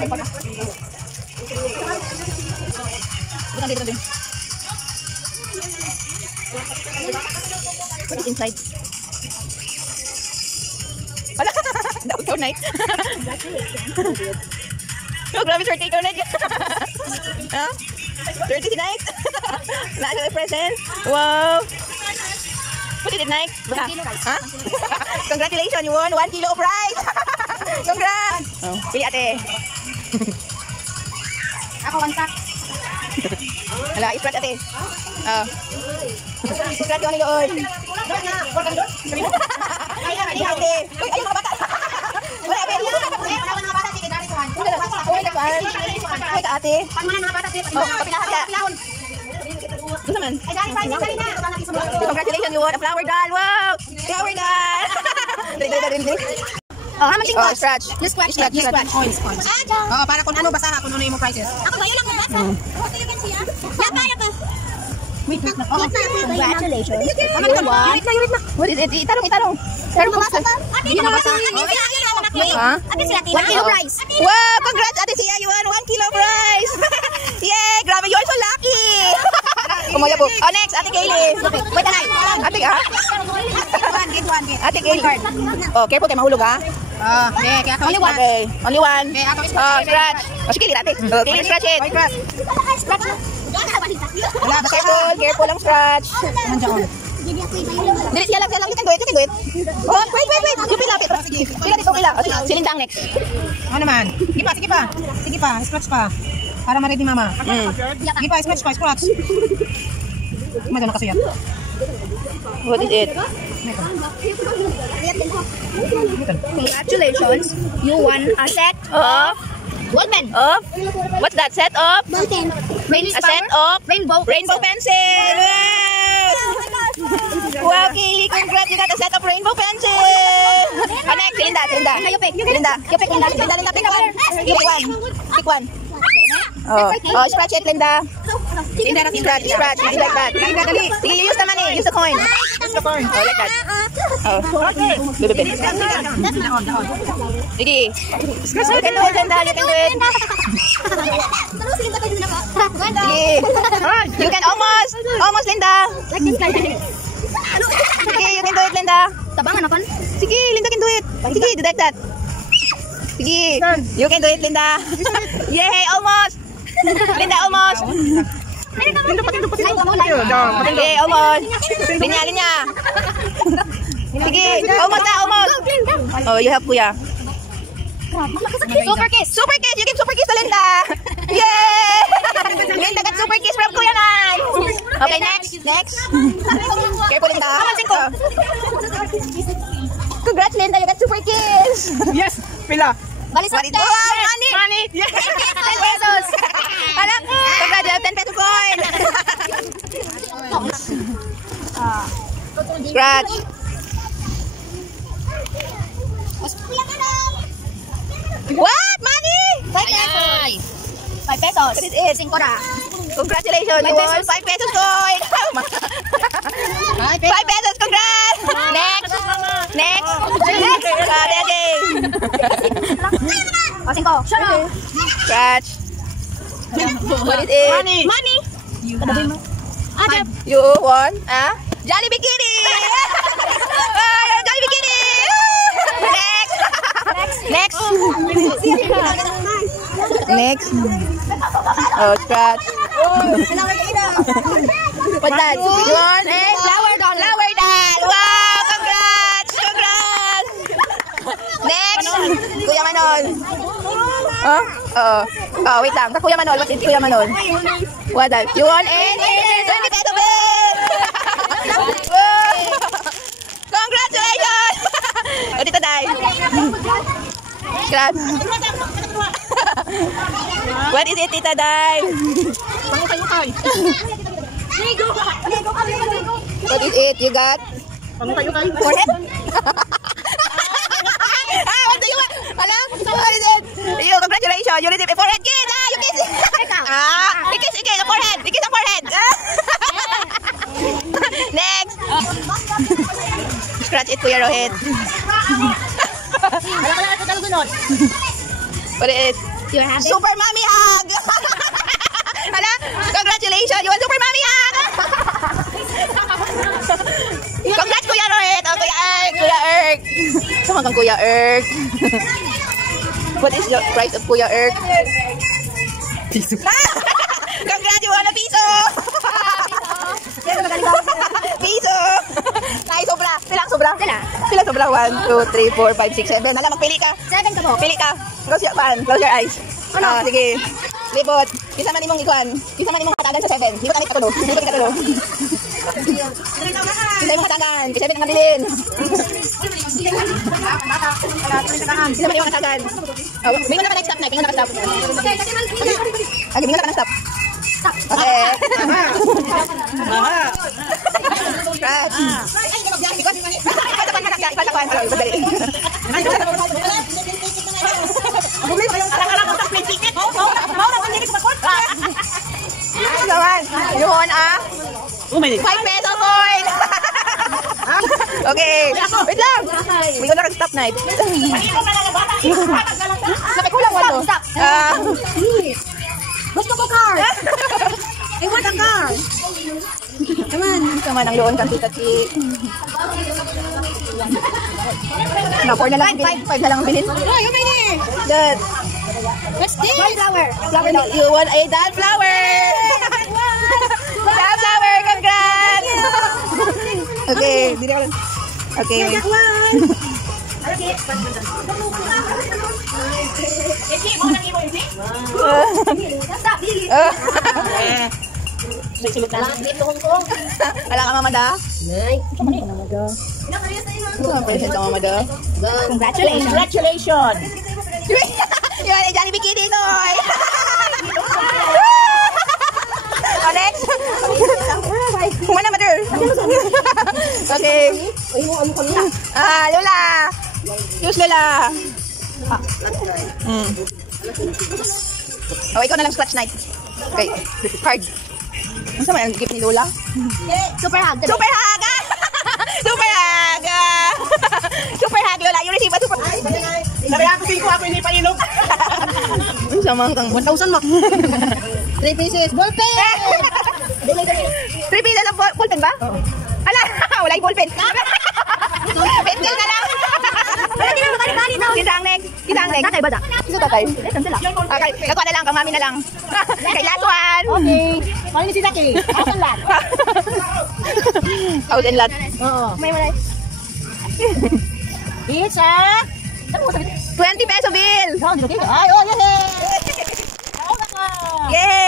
What is inside? Wala! Ikaw night. Oh, grabe swerte ikaw night. Huh? Swerte si night. Naasa may present. Wow! What is it, Nike? Huh? Congratulations, you won 1 kilo of rice! Congrats! Oh, pili ate. Ako 1 sack. Hala, ispat ate. Oh. Ispat yung doon. Ay, ate. Uy, ayun mga bata. Wala, ate. Mga bata, sige, dari tuan. Uy, ka ate. Pag mga bata, oh, kapinahan ka. Gusto naman. Ay, dari na. Congratulations, you won a flower doll. Wow! Flower doll! Dali. Oh, how much oh, scratch. Just scratch. Oil sponge. Oh, para kung ano, basta kung ano yung prices. Ako ba, yun lang magbasa? Ako talaga siya. Yapa. Wait. Congratulations. You won. What is it? Itanong. Pero mabasa ka? Ate, mabasa. Ate sila, 1 kilo of rice. Wow! Congrats, Ate Sia! You won 1 kilo of rice! Yay! Grabe, you're so lucky! Kumaya po. Oh, next, Ate Kaylee. Wait, alay. Ate, ha? Get one. Ate Kaylee. Oh, careful kayo, mahulog, ha? Okay, kaya ako Only one. Okay, only one. Okay, ako Oh, scratch. Oh, sige, ate. Oh, Kaylee, scratch it. Scratch. Wala, careful lang scratch. Nandiyan. Dili, siya lang. You can do it. Oh, wait. You pila. Pila dito, pila. Oh, si Lindang next. Ano naman? Sige pa. Scratch pa. Para ma-ready mama. Sige pa, scratch. Madano kasi yan. What is it? Congratulations, you won a set of Wallpen. What's that? Set of? A set of rainbow pencil. Wow, Kaylee, congrats! You got a set of rainbow pencil. Oh, next, Linda. You pick. Linda, pick one. Oh, scratch it, Linda. Scratch. Just like that. Sige, you use the money. Use the coin. Oh, like that. Oh, little bit. Sige. You can do it, Linda. You can do it. Sige. You can almost, Linda. Sige, you can do it, Linda. Tabangan ako. Sige, Linda can do it. Sige, do like that. Sige, you can do it, Linda. Yay, almost. Linda, almost. Sige, almost. Linya. Sige, almost na. Oh, you help Kuya. Super kiss. You give super kiss to Linda. Yay! Linda got super kiss from Kuya Nan. Okay, next. Careful, Linda. Congrats, Linda. You got super kiss. Yes, pila. What is it? Money. Yes. 10 pesos. Alam, congrats, 10 peso coin. Scratch. What? Money? 5 pesos. What is it? 5 ra. Congratulations, you won 5 pesos coin. 5 pesos, congrats. Next. O, 5. Shut up. Scratch. What is it? Money. You won Jolly Bikini. Jolly Bikini. Next. Oh, scratch. What's that? You won a flower doll. Wow, congrats. Next. Kuya Manol. Oh, wait lang. Kuya Manol. What's it, Kuya Manol? What that? You won a 20 peso bill. Congratulations. O, dito dahil. Scratch. What is it, Tita Dai? What is it? You got? Forehead? What do you want? Alam? What is it? You, congratulations. You received a forehead kiss. You kiss. You kiss the forehead. You kiss the forehead. Next. Scratch it, Kuya Rohit. What is it? You're happy? Super mommy hug! Hala, congratulations! You want super mommy hug! Congrats, Kuya Rohit! Oh, Kuya Erk! Kuya Erk! Sama kang Kuya Erk. What is the price of Kuya Erk? Piso. Congrats, you won a piso! Piso! Ay, sobra. Pilang sobra? Pilang sobra? 1, 2, 3, 4, 5, 6, 7. Hala, magpili ka. 7 ka po. Pili ka. Close your eyes. Ano? Sige. Libot. Kisa man imong ikuan. Kisa man imong katagan sa 7. Libot anit katulo. Libot katulo. Kisa imong katagan. Kisa imong kabilin. Kisa man imong katagan. Oh, mingon na pa next stop na. Mingon na ka stop. Okay, mingon na ka na stop. Okay. Crap. Ikot. Dali. Naman. Yun ah. 5 peso coin. Okay. Wait lang. May ko na stop night. Napikulang wala to. Stop. Gusto ko car. I want a car. Come on. Sama ng loon kasi kasi. No, 4 na lang. 5 na lang ang bilhin. Oh, you made it. That. What's this? Flower. You want a dad flower. Dad flower. Congrats. Okay. Dili ka lang. Okay. Wala ka mamada? Mamada? Congratulations. Yun, ay Johnny Bikini Noy! Alex? Kumana, mother! Okay. Lola! Use Lola! Oh, ikaw na lang scratch night. Okay, card. Ano sa may gift ni Lola? Super hug. Super hug! Super hug! Super hug, Lola! You receive a super hug! Sabi ako ako hindi pa ilog. Ano sa mga kang 1,000 mo. 3 pieces. Ball pen. 3 pieces of ballpen ba? Ala! Wala yung ballpen. Pencil na lang! Kita ang next. Tatay ba da? Sino tatay? Okay, nakuha na lang, kang mami na lang. Okay, last one. Okay. Paano ni si Zaki? Asan lang? Out and lot. Oo. May malay. It's a... 20 peso bill. Ay, oh, yes. Yay!